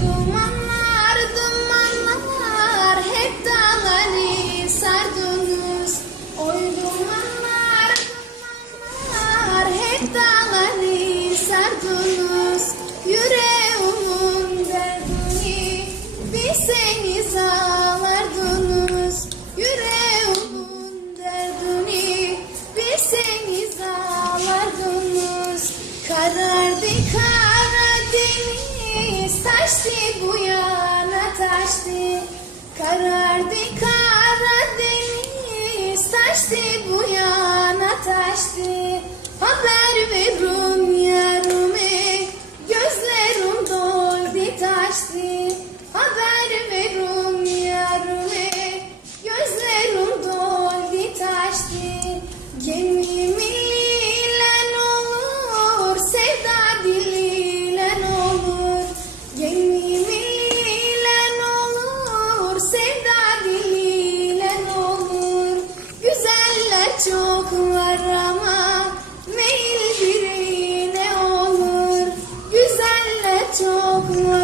Dumanlar dumanlar hep dağları sardınız. Oy dumanlar dumanlar hep dağları sardınız. Yüreğimin derdini bilseniz ağlardınız. Yüreğimin derdini bilseniz ağlardınız. Karardı kar saçtı bu yana taştı. Karardı kara deniz. Saçtı bu yana taştı. Haber verin yarime gözlerim doldu taştı. Haber verin yarime gözlerim doldu taştı. Kendimi çok varama meyil birine olur. Güzelle çok var